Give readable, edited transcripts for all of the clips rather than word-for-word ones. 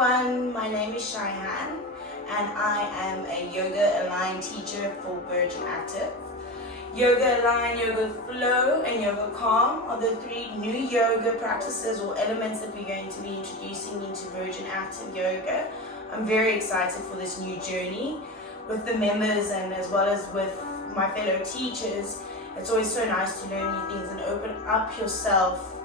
everyone, my name is Shaihan and I am a Yoga Align teacher for Virgin Active. Yoga Align, Yoga Flow and Yoga Calm are the three new yoga practices or elements that we're going to be introducing into Virgin Active Yoga. I'm very excited for this new journey with the members and as well as with my fellow teachers. It's always so nice to learn new things and open up yourself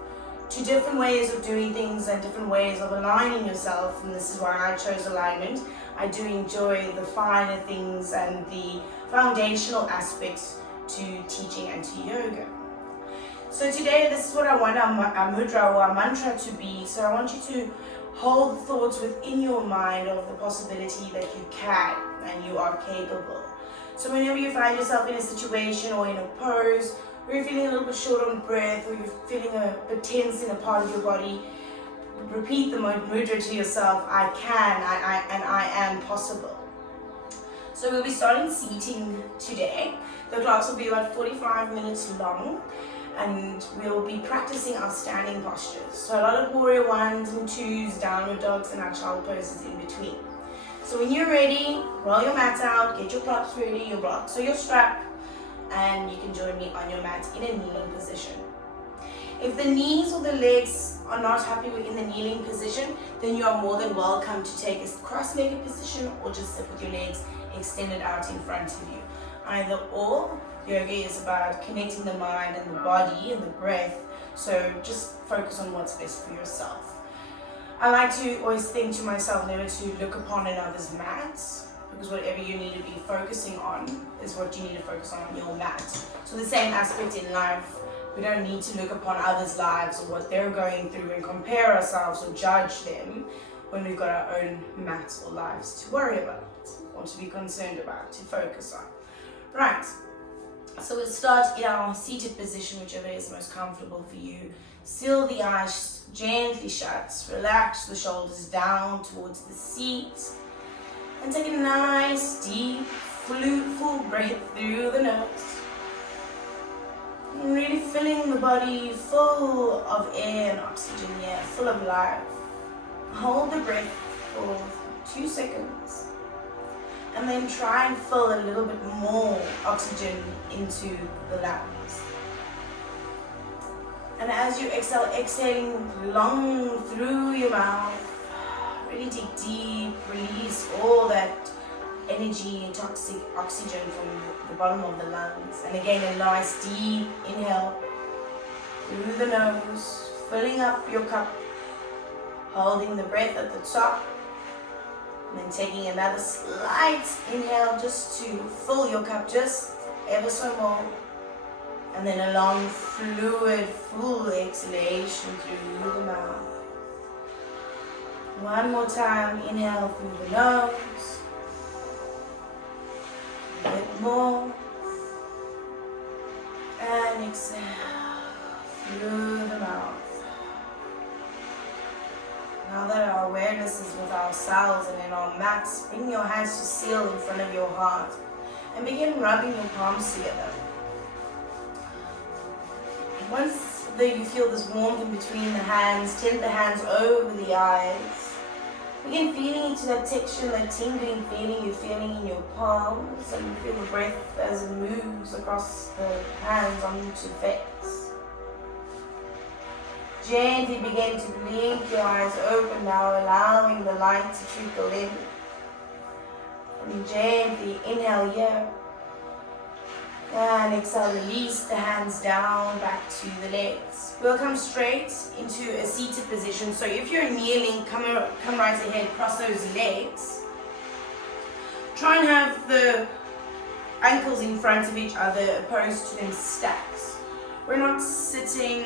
to different ways of doing things and different ways of aligning yourself, and this is why I chose alignment. I do enjoy the finer things and the foundational aspects to teaching and to yoga. So today, this is what I want our mudra or our mantra to be. So I want you to hold thoughts within your mind of the possibility that you can and you are capable. So whenever you find yourself in a situation or in a pose, or you're feeling a little bit short on breath, or you're feeling a bit tense in a part of your body, repeat the mudra to yourself: I can, I am possible. So we'll be starting seating today. The class will be about 45 minutes long, and we'll be practicing our standing postures. So a lot of warrior ones and twos, downward dogs, and our child poses in between. So when you're ready, roll your mat out, get your props ready, your blocks or your strap, and you can join me on your mat in a kneeling position. If the knees or the legs are not happy in the kneeling position, then you are more than welcome to take a cross-legged position or just sit with your legs extended out in front of you. Either or, yoga is about connecting the mind and the body and the breath, so just focus on what's best for yourself. I like to always think to myself never to look upon another's mats, because whatever you need to be focusing on is what you need to focus on your mat. So the same aspect in life, we don't need to look upon others' lives or what they're going through and compare ourselves or judge them when we've got our own mats or lives to worry about or to be concerned about, to focus on. Right, so we'll start in our seated position, whichever is most comfortable for you. Seal the eyes gently shut, relax the shoulders down towards the seat, and take a nice deep full breath through the nose. And really filling the body full of air and oxygen here, full of life. Hold the breath for 2 seconds. And then try and fill a little bit more oxygen into the lungs. And as you exhale, exhaling long through your mouth, really dig deep, release all that energy and toxic oxygen from the bottom of the lungs. And again, a nice deep inhale through the nose, filling up your cup, holding the breath at the top, and then taking another slight inhale just to fill your cup just ever so more. And then a long, fluid, full exhalation through the mouth. One more time, inhale through the nose. A bit more. And exhale through the mouth. Now that our awareness is with ourselves and in our mats, bring your hands to seal in front of your heart and begin rubbing your palms together. Once you feel this warmth in between the hands, tend the hands over the eyes. Begin feeling into that texture, that tingling feeling you're feeling in your palms, and you feel the breath as it moves across the hands onto the face. Gently begin to blink your eyes open now, allowing the light to trickle in. And gently inhale here. And exhale, release the hands down, back to the legs. We'll come straight into a seated position. So if you're kneeling, come right ahead, cross those legs. Try and have the ankles in front of each other, opposed to them stacks. We're not sitting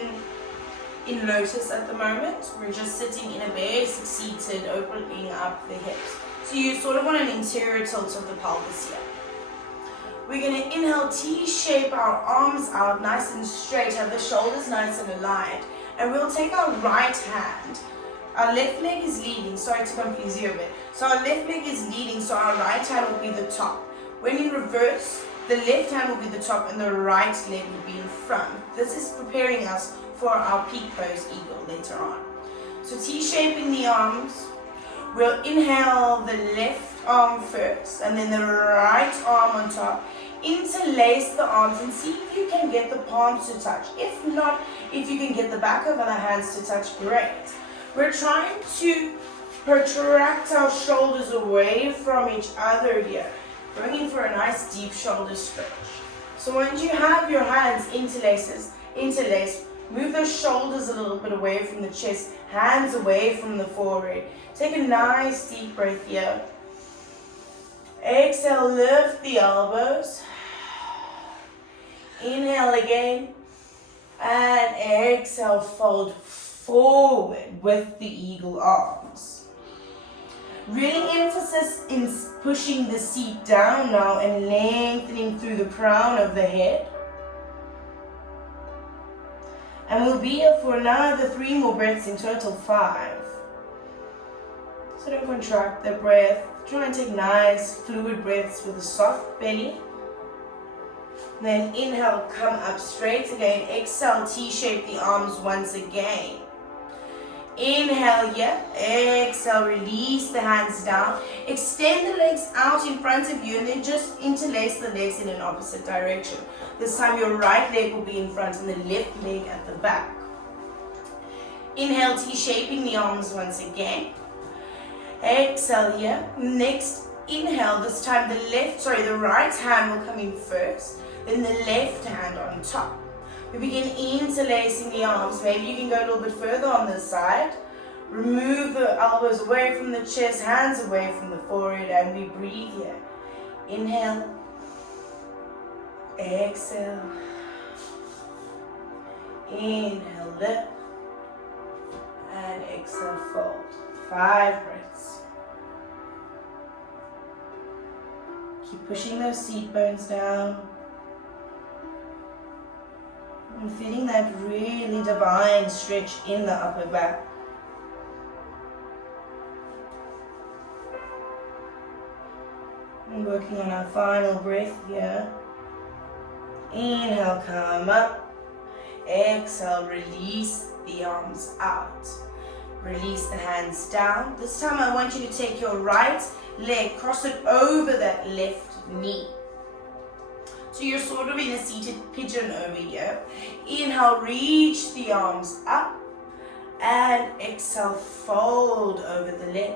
in lotus at the moment. We're just sitting in a basic seated, opening up the hips. So you sort of want an interior tilt of the pelvis here. We're going to inhale, T-shape our arms out nice and straight, have the shoulders nice and aligned. And we'll take our right hand. Our left leg is leading, sorry to confuse you a bit. So our left leg is leading, so our right hand will be the top. When in reverse, the left hand will be the top and the right leg will be in front. This is preparing us for our peak pose eagle later on. So T-shaping the arms, We'll inhale the left arm first and then the right arm on top. Interlace the arms and see if you can get the palms to touch. If not, if you can get the back of the hands to touch, great. We're trying to protract our shoulders away from each other here, going for a nice deep shoulder stretch. So once you have your hands interlaced, move those shoulders a little bit away from the chest, hands away from the forehead. Take a nice deep breath here. Exhale, lift the elbows. Inhale again. And exhale, fold forward with the eagle arms. Really emphasis in pushing the seat down now and lengthening through the crown of the head. And we'll be here for another 3 more breaths, in total 5. So don't contract the breath. Try and take nice fluid breaths with a soft belly. Then inhale, come up straight again. Exhale, T-shape the arms once again. Inhale here. Exhale, release the hands down. Extend the legs out in front of you and then just interlace the legs in an opposite direction. This time your right leg will be in front and the left leg at the back. Inhale, T-shaping the arms once again. Exhale here. Next inhale, this time the right hand will come in first, then the left hand on top. We begin interlacing the arms. Maybe you can go a little bit further on this side. Remove the elbows away from the chest, hands away from the forehead, and we breathe here. Inhale. Exhale. Inhale, lift. And exhale, fold. 5 breaths. Keep pushing those seat bones down. And feeling that really divine stretch in the upper back. And working on our final breath here. Inhale, come up. Exhale, release the arms out. Release the hands down. This time I want you to take your right leg, cross it over that left knee. So you're sort of in a seated pigeon over here. Inhale, reach the arms up. And exhale, fold over the leg.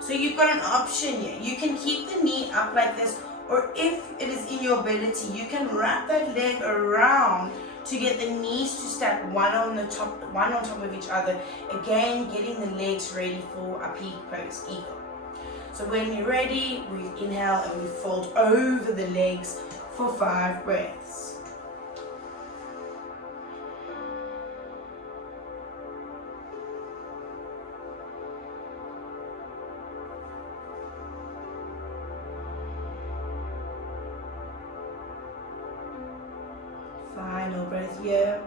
So you've got an option here. You can keep the knee up like this, or if it is in your ability, you can wrap that leg around to get the knees to stack one on top of each other. Again, getting the legs ready for a peak pose, eagle. So when you're ready, we inhale and we fold over the legs for 5 breaths. Final breath here.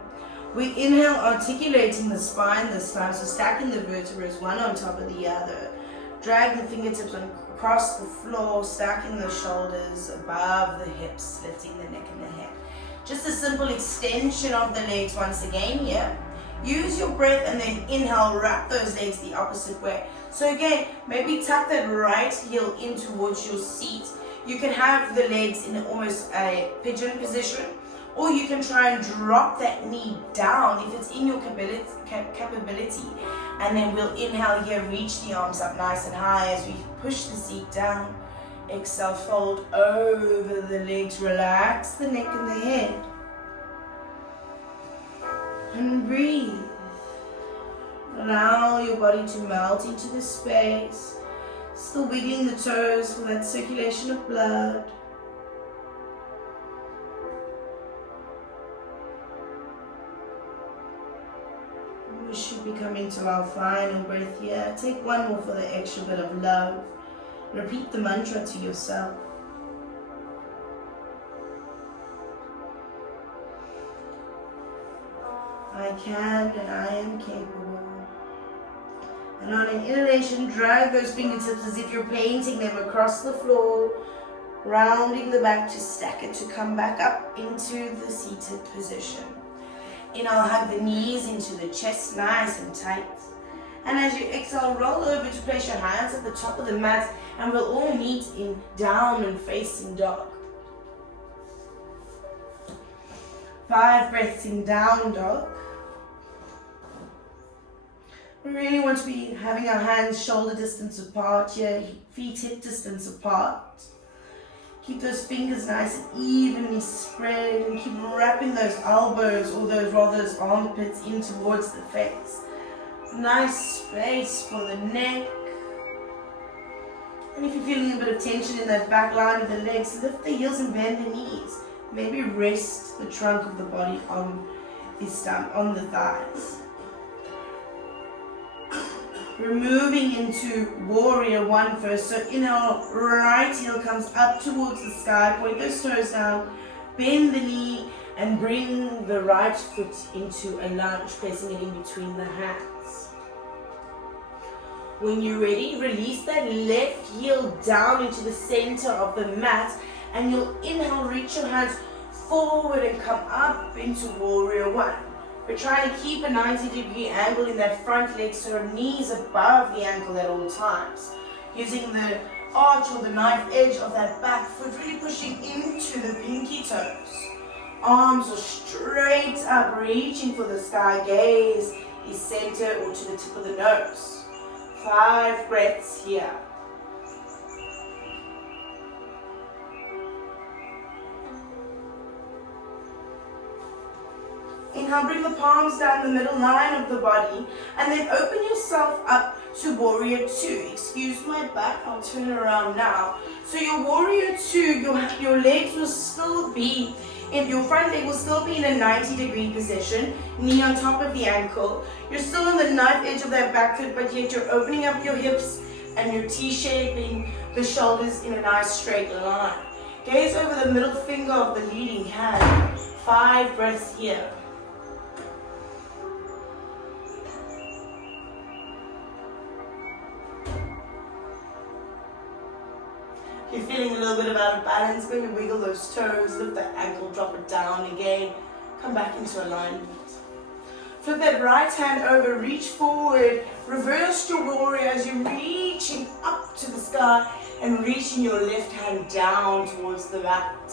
We inhale, articulating the spine this time, so stacking the vertebrae one on top of the other. Drag the fingertips across the floor, stacking the shoulders above the hips, lifting the neck and the head. Just a simple extension of the legs once again here. Use your breath and then inhale, wrap those legs the opposite way. So again, maybe tuck that right heel in towards your seat. You can have the legs in almost a pigeon position, or you can try and drop that knee down if it's in your capability. And then we'll inhale here, reach the arms up nice and high as we push the seat down. Exhale, fold over the legs, relax the neck and the head. And breathe. Allow your body to melt into the space. Still wiggling the toes for that circulation of blood. We should be coming to our final breath here. Take one more for the extra bit of love. Repeat the mantra to yourself. I can and I am capable. And on an inhalation, drag those fingertips as if you're painting them across the floor, rounding the back to stack it to come back up into the seated position. Inhale, hug the knees into the chest, nice and tight. And as you exhale, roll over to place your hands at the top of the mat, and we'll all meet in down and facing dog. 5 breaths in down dog. We really want to be having our hands shoulder distance apart here, feet hip distance apart. Keep those fingers nice and evenly spread, and keep wrapping those elbows, or those armpits in towards the face. Nice space for the neck. And if you're feeling a bit of tension in that back line of the legs, lift the heels and bend the knees. Maybe rest the trunk of the body on the thighs. We're moving into warrior one first. So inhale, right heel comes up towards the sky. Point those toes down. Bend the knee and bring the right foot into a lunge, placing it in between the hands. When you're ready, release that left heel down into the center of the mat, and you'll inhale, reach your hands forward and come up into warrior one. We're trying to keep a 90-degree angle in that front leg, so our knees above the ankle at all times. Using the arch or the knife edge of that back foot, really pushing into the pinky toes. Arms are straight up, reaching for the sky. Gaze is center or to the tip of the nose. 5 breaths here. Inhale, bring the palms down the middle line of the body, and then open yourself up to warrior two. Excuse my back, I'll turn around now. So your warrior two, your legs will still be, your front leg will still be in a 90-degree position, knee on top of the ankle. You're still on the knife edge of that back foot, but yet you're opening up your hips and you're T-shaping the shoulders in a nice straight line. Gaze over the middle finger of the leading hand. 5 breaths here. If you're feeling a little bit out of balance, maybe wiggle those toes, lift that ankle, drop it down again, come back into alignment. Flip that right hand over, reach forward, reverse your warrior as you're reaching up to the sky and reaching your left hand down towards the mat.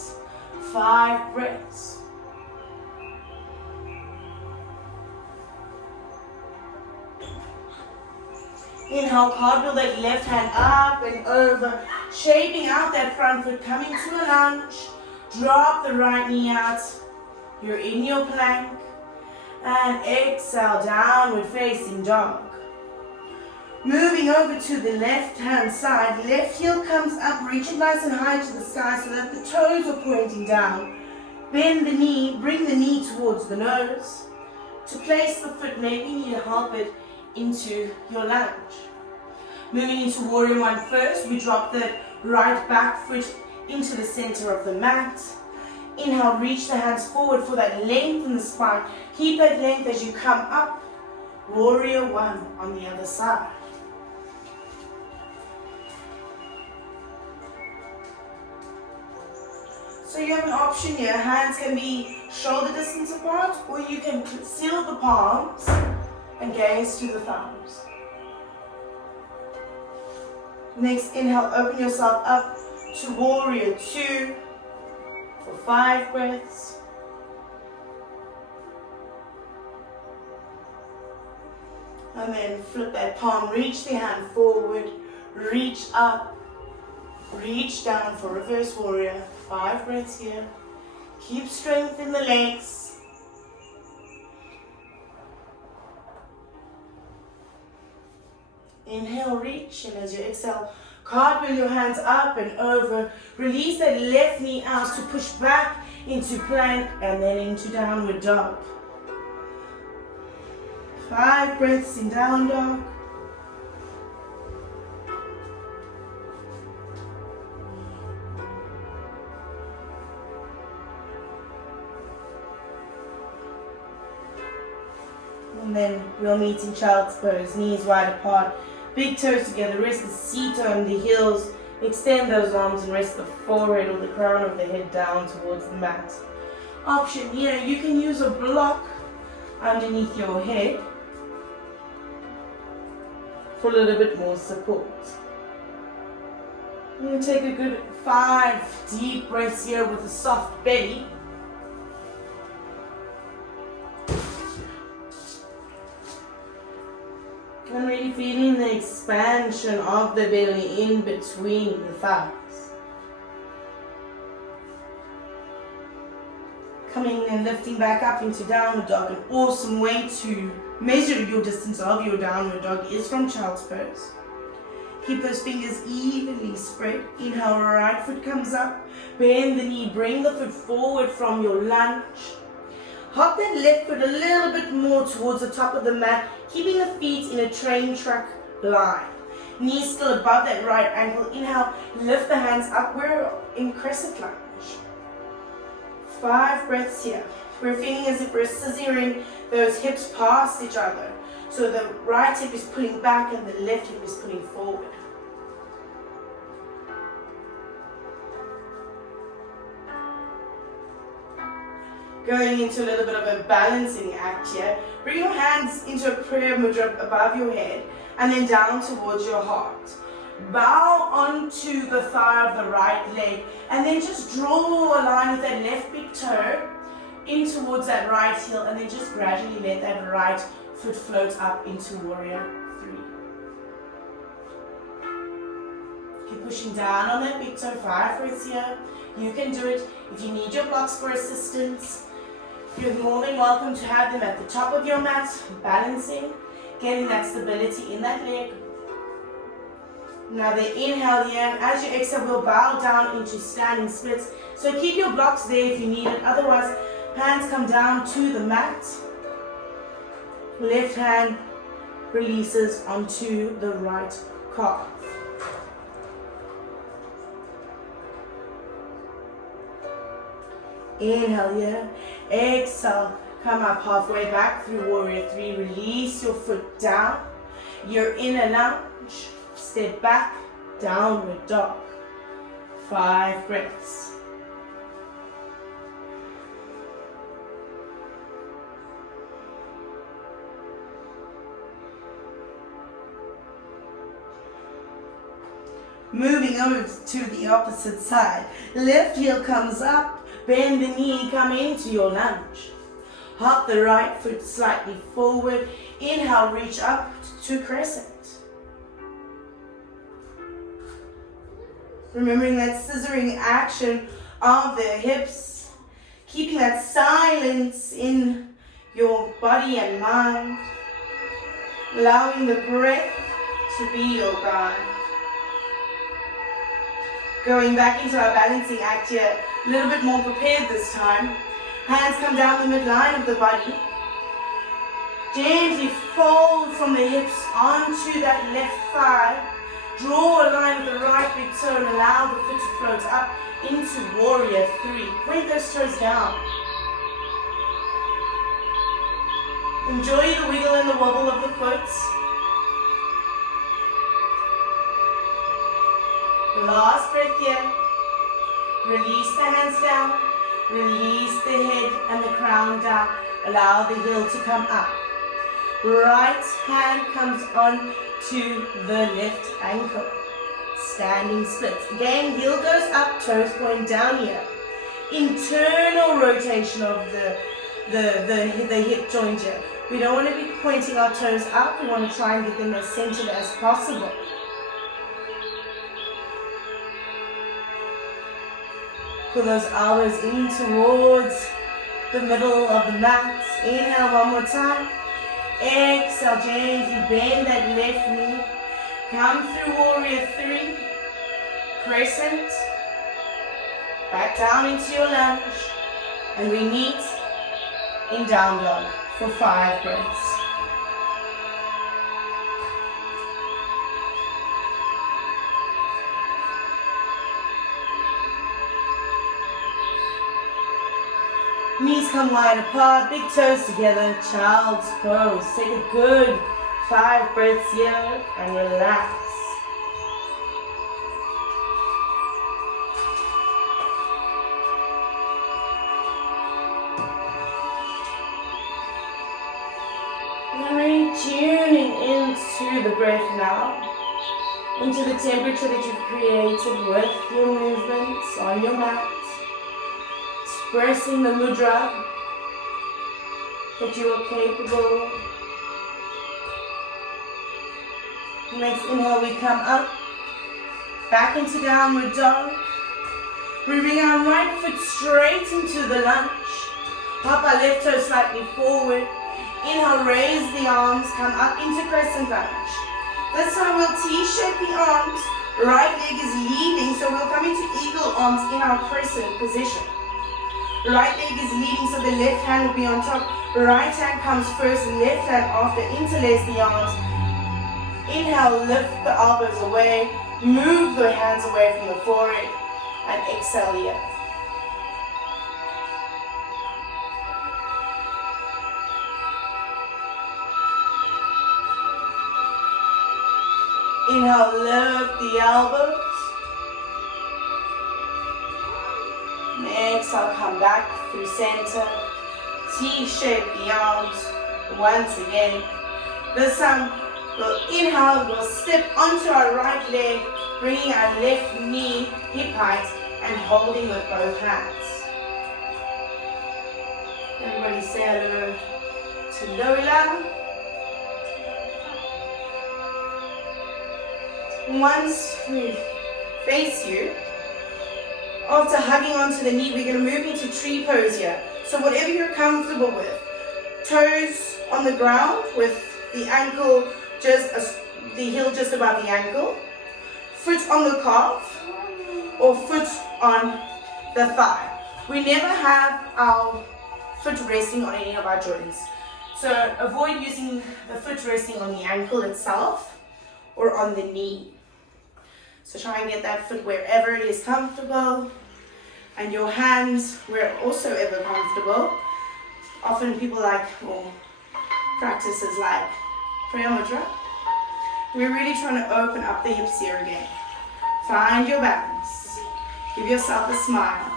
5 breaths. Inhale, cartwheel that left hand up and over, shaping out that front foot, coming to a lunge. Drop the right knee out. You're in your plank. And exhale, downward facing dog. Moving over to the left hand side, left heel comes up, reaching nice and high to the sky so that the toes are pointing down. Bend the knee, bring the knee towards the nose. To place the foot, maybe you need to help it into your lunge. Moving into warrior one first, we drop the right back foot into the center of the mat. Inhale, reach the hands forward for that length in the spine. Keep that length as you come up. Warrior one on the other side. So you have an option here. Hands can be shoulder distance apart, or you can seal the palms and gaze to the thumbs. Next, inhale, open yourself up to warrior two for 5 breaths. And then flip that palm, reach the hand forward, reach up, reach down for reverse warrior. 5 breaths here. Keep strength in the legs. Inhale, reach, and as you exhale, cartwheel your hands up and over. Release that left knee out to push back into plank and then into downward dog. 5 breaths in down dog. And then we'll meet in child's pose, knees wide apart, big toes together, rest the seat on the heels, extend those arms and rest the forehead or the crown of the head down towards the mat. Option here, you can use a block underneath your head. for a little bit more support. I'm going to take a good 5 deep breaths here with a soft belly. And really feeling the expansion of the belly in between the thighs. Coming and lifting back up into downward dog. An awesome way to measure your distance of your downward dog is from child's pose. Keep those fingers evenly spread. Inhale, right foot comes up. Bend the knee, bring the foot forward from your lunge. Hop that left foot a little bit more towards the top of the mat, keeping the feet in a train track line. Knees still above that right ankle. Inhale, lift the hands up. We're in crescent lunge. 5 breaths here. We're feeling as if we're scissoring those hips past each other. So the right hip is pulling back and the left hip is pulling forward. Going into a little bit of a balancing act here. Bring your hands into a prayer mudra above your head and then down towards your heart. Bow onto the thigh of the right leg and then just draw a line with that left big toe in towards that right heel and then just gradually let that right foot float up into warrior 3. Keep pushing down on that big toe. 5 breaths here. You can do it. If you need your blocks for assistance, you're more than welcome to have them at the top of your mat, balancing, getting that stability in that leg. Now the inhale here, and as you exhale, we'll bow down into standing splits. So keep your blocks there if you need it. Otherwise, hands come down to the mat. Left hand releases onto the right calf. Inhale here. Exhale. Come up halfway back through warrior 3. Release your foot down. You're in a lunge. Step back. Downward dog. 5 breaths. Moving over to the opposite side. Left heel comes up, bend the knee, come into your lunge. Hop the right foot slightly forward. Inhale, reach up to crescent. Remembering that scissoring action of the hips. Keeping that silence in your body and mind. Allowing the breath to be your guide. Going back into our balancing act here, a little bit more prepared this time. Hands come down the midline of the body. Gently fold from the hips onto that left thigh. Draw a line with the right big toe and allow the foot to float up into warrior 3. Point those toes down. Enjoy the wiggle and the wobble of the foot. Last breath here. Release the hands down. Release the head and the crown down. Allow the heel to come up. Right hand comes on to the left ankle. Standing splits. Again, heel goes up, toes point down here. Internal rotation of the hip joint here. We don't want to be pointing our toes up. We want to try and get them as centered as possible. Pull those elbows in towards the middle of the mat. Inhale one more time. Exhale, gently bend that left knee. Come through warrior 3. Crescent. Back down into your lunge. And we meet in down dog for 5 breaths. Knees come wide apart, big toes together, child's pose. Take a good 5 breaths here and relax. And really tuning into the breath now into the temperature that you've created with your movements on your mat. Expressing the mudra that you are capable. Next inhale, we come up, back into downward dog. We bring our right foot straight into the lunge. Hop our left toe slightly forward. Inhale, raise the arms, come up into crescent lunge. This time we'll T-shape the arms. Right leg is leading, so we'll come into eagle arms in our crescent position. Right leg is leading, so the left hand will be on top. Right hand comes first, left hand after. Interlace the arms. Inhale, lift the elbows away. Move the hands away from the forehead. And exhale here. Inhale, lift the elbows. Next, I'll come back through center. T-shape the arms once again. This time, we'll inhale, we'll step onto our right leg, bringing our left knee hip height and holding with both hands. Everybody say hello to Lola. Once we face you, after hugging onto the knee, we're going to move into tree pose here. So whatever you're comfortable with, toes on the ground with the ankle the heel just above the ankle, foot on the calf, or foot on the thigh. We never have our foot resting on any of our joints. So avoid using the foot resting on the ankle itself or on the knee. So try and get that foot wherever it is comfortable, and your hands where also ever comfortable. Often people like, or practices like prayer mudra. We're really trying to open up the hips here again. Find your balance. Give yourself a smile.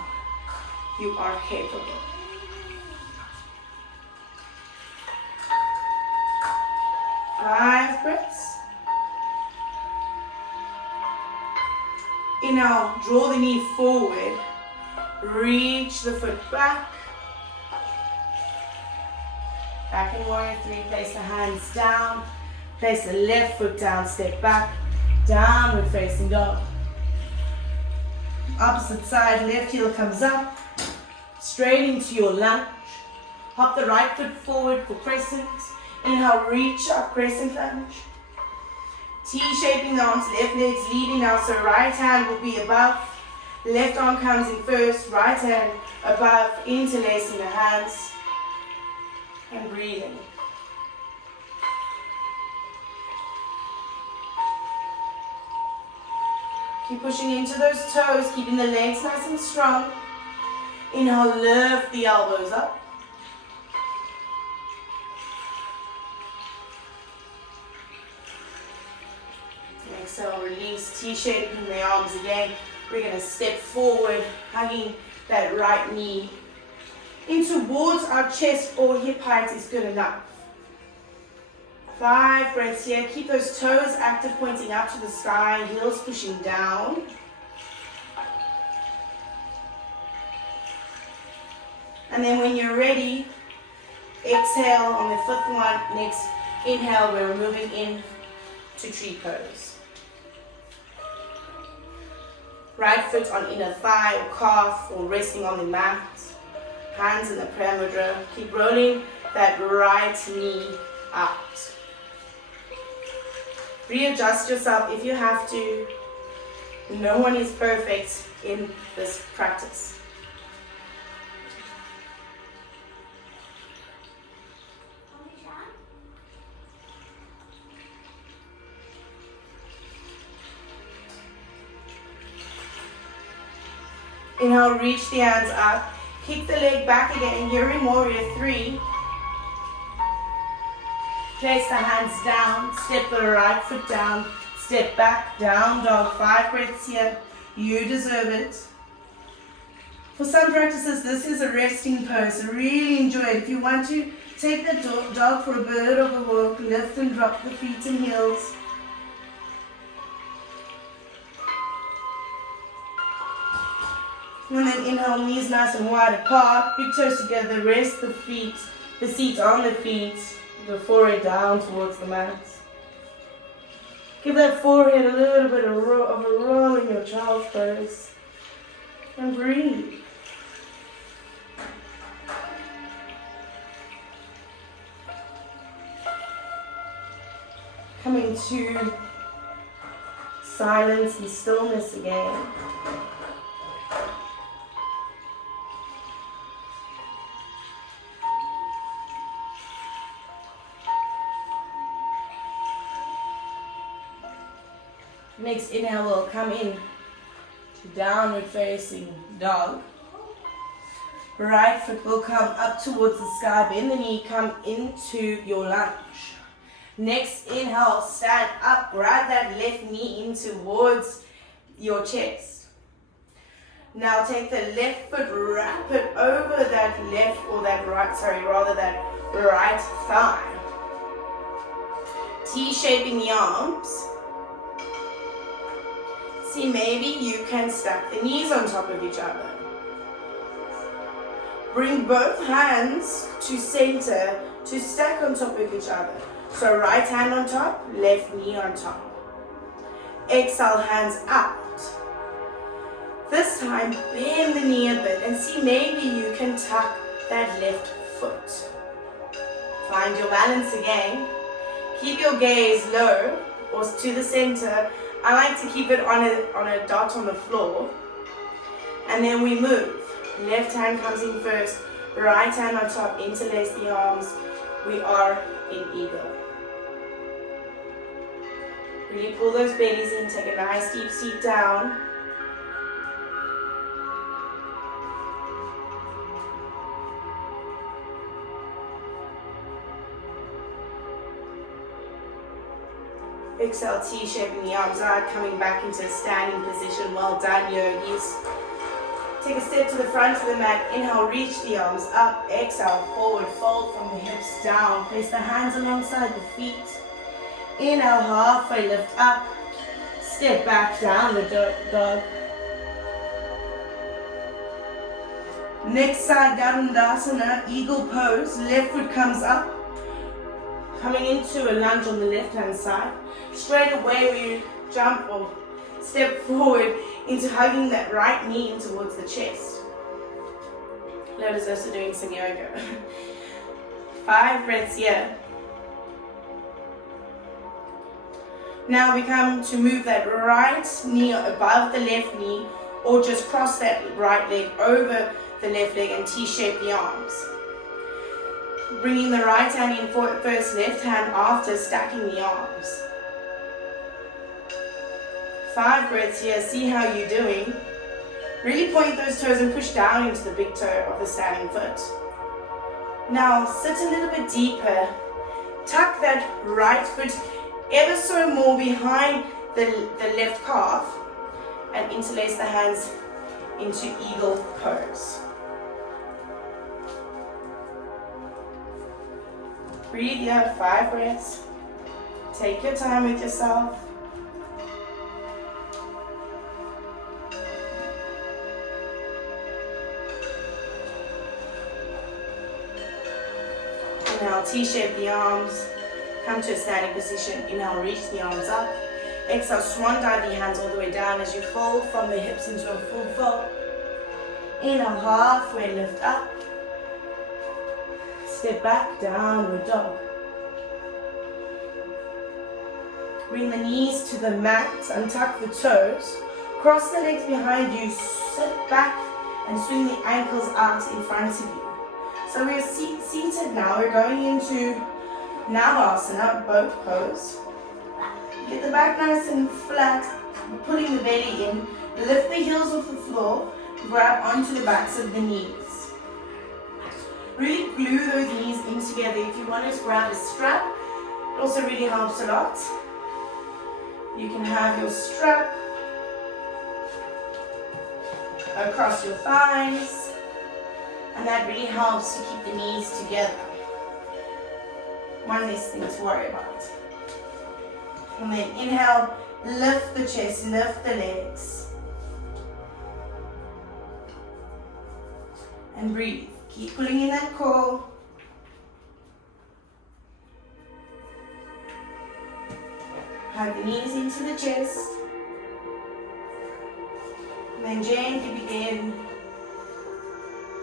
You are capable. Five breaths. Inhale, draw the knee forward. Reach the foot back. Back in warrior three, place the hands down. Place the left foot down, step back. Downward facing dog. Opposite side, left heel comes up. Straight into your lunge. Hop the right foot forward for crescent. Inhale, reach up, crescent lunge. T-shaping the arms, left leg's leading now, so right hand will be above. Left arm comes in first, right hand above, interlacing the hands. And breathing. Keep pushing into those toes, keeping the legs nice and strong. Inhale, lift the elbows up. Exhale, release, T-shaping the arms again. We're going to step forward, hugging that right knee in towards our chest or hip height is good enough. 5 breaths here. Keep those toes active, pointing up to the sky, heels pushing down. And then when you're ready, exhale on the 5th one. Next inhale, we're moving in to tree pose. Right foot on inner thigh or calf or resting on the mat. Hands in the prayer mudra. Keep rolling that right knee out. Readjust yourself if you have to. No one is perfect in this practice. Inhale, reach the hands up. Kick the leg back again. You're in warrior 3. Place the hands down. Step the right foot down. Step back, down dog. 5 breaths here. You deserve it. For some practices, this is a resting pose, so really enjoy it. If you want to, take the dog for a bird of a walk. Lift and drop the feet and heels. And then inhale, knees nice and wide apart, big toes together, rest the seat on the feet, the forehead down towards the mat. Give that forehead a little bit of a roll in your child's pose. And breathe. Coming to silence and stillness again. Next inhale will come in to downward facing dog. Right foot will come up towards the sky, bend the knee, come into your lunge. Next inhale, stand up, grab that left knee in towards your chest. Now take the left foot, wrap it over that left or that right, that right thigh. T-shaping the arms. See, maybe you can stack the knees on top of each other. Bring both hands to center to stack on top of each other. So right hand on top, left knee on top. Exhale, hands out. This time, bend the knee a bit and see maybe you can tuck that left foot. Find your balance again. Keep your gaze low or to the center. I like to keep it on a dot on the floor. And then we move. Left hand comes in first, right hand on top, interlace the arms. We are in eagle. Really pull those bellies in, take a nice deep seat down. Exhale, T-shaping the arms out, coming back into a standing position. Well done, yogis. Take a step to the front of the mat. Inhale, reach the arms up. Exhale, forward, fold from the hips down. Place the hands alongside the feet. Inhale, halfway lift up. Step back, downward dog. Next side, Dandasana, eagle pose. Left foot comes up. Coming into a lunge on the left hand side. Straight away we jump or step forward into hugging that right knee in towards the chest. Lotus also doing some yoga. 5 breaths here. Now we come to move that right knee above the left knee or just cross that right leg over the left leg and T-shape the arms. Bringing the right hand in first, left hand after, stacking the arms. 5 breaths here, see how you're doing. Really point those toes and push down into the big toe of the standing foot. Now sit a little bit deeper. Tuck that right foot ever so more behind the left calf and interlace the hands into eagle pose. Breathe here, 5 breaths. Take your time with yourself. Inhale, T-shape the arms. Come to a standing position. Inhale, reach the arms up. Exhale, swan dive the hands all the way down as you fold from the hips into a full fold. Inhale, halfway lift up. Step back, downward dog. Bring the knees to the mat, untuck the toes. Cross the legs behind you, sit back and swing the ankles out in front of you. So we're seated now, we're going into Navasana, boat pose. Get the back nice and flat, putting the belly in. Lift the heels off the floor, grab onto the backs of the knees. Really glue those knees in together. If you want to grab a strap, it also really helps a lot. You can have your strap across your thighs, and that really helps to keep the knees together. One less thing to worry about. And then inhale, lift the chest, lift the legs. And breathe. Keep pulling in that core. Hug the knees into the chest. Then gently begin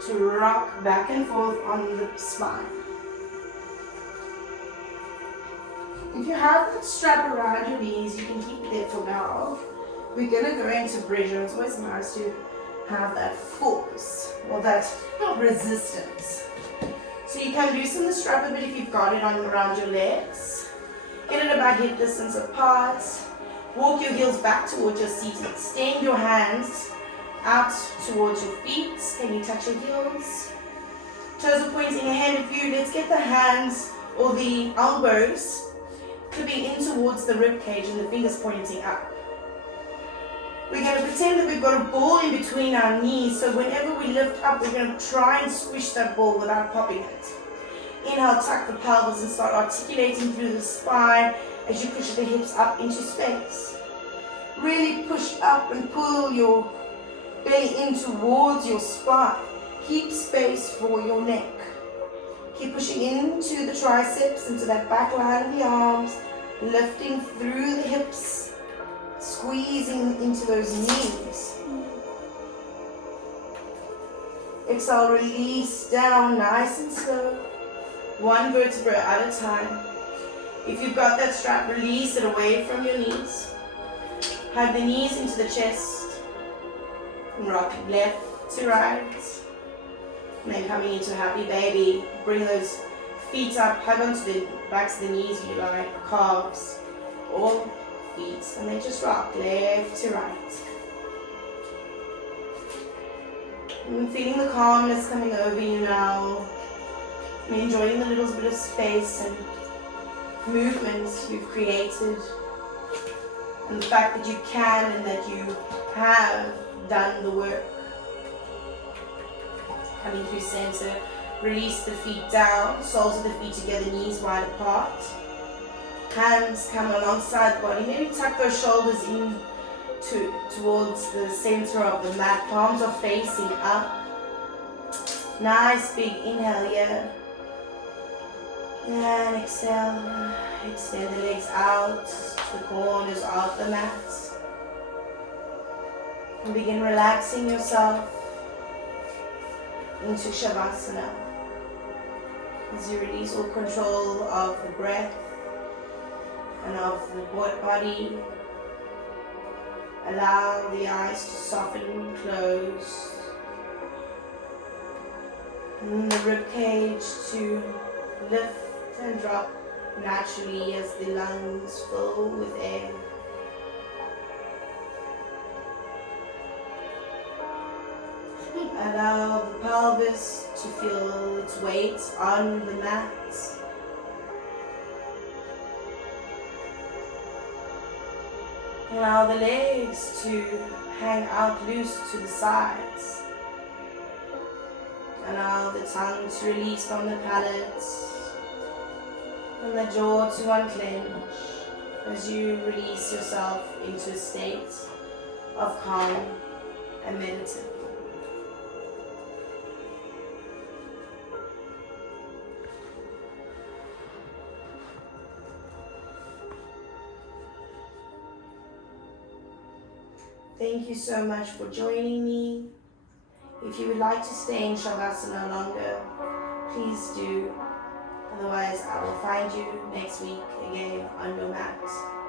to rock back and forth on the spine. If you have that strap around your knees, you can keep it there for now. We're going to go into pressure. It's always nice to have that force or that resistance. So you can loosen the strap a bit if you've got it on around your legs. Get it about hip distance apart. Walk your heels back towards your seat. Extend your hands out towards your feet. Can you touch your heels? Toes are pointing ahead of you. Let's get the hands or the elbows clipping in towards the rib cage and the fingers pointing up. We're going to pretend that we've got a ball in between our knees, so whenever we lift up, we're going to try and squish that ball without popping it. Inhale, tuck the pelvis and start articulating through the spine as you push the hips up into space. Really push up and pull your belly in towards your spine. Keep space for your neck. Keep pushing into the triceps, into that back line of the arms, lifting through the hips, squeezing into those knees. Exhale, release down nice and slow, one vertebra at a time. If you've got that strap, release it away from your knees. Hug the knees into the chest and rock left to right. And then coming into happy baby, bring those feet up, hug onto the backs of the knees if you like, calves, or feet, and then just rock left to right. And feeling the calmness coming over you now, and enjoying the little bit of space and movement you've created, and the fact that you can and that you have done the work. Coming through center, release the feet down, soles of the feet together, knees wide apart. Hands come alongside the body. Maybe tuck those shoulders in towards the center of the mat. Palms are facing up. Nice big inhale here. And exhale. Extend the legs out to the corners of the mat. And begin relaxing yourself into Shavasana as you release all control of the breath and of the body. Allow the eyes to soften, close, and the rib cage to lift and drop naturally as the lungs fill with air. Allow the pelvis to feel its weight on the mat. Allow the legs to hang out loose to the sides. Allow the tongue to release from the palate and the jaw to unclench as you release yourself into a state of calm and meditative. Thank you so much for joining me. If you would like to stay in Shavasana longer, please do. Otherwise, I will find you next week again on your mat.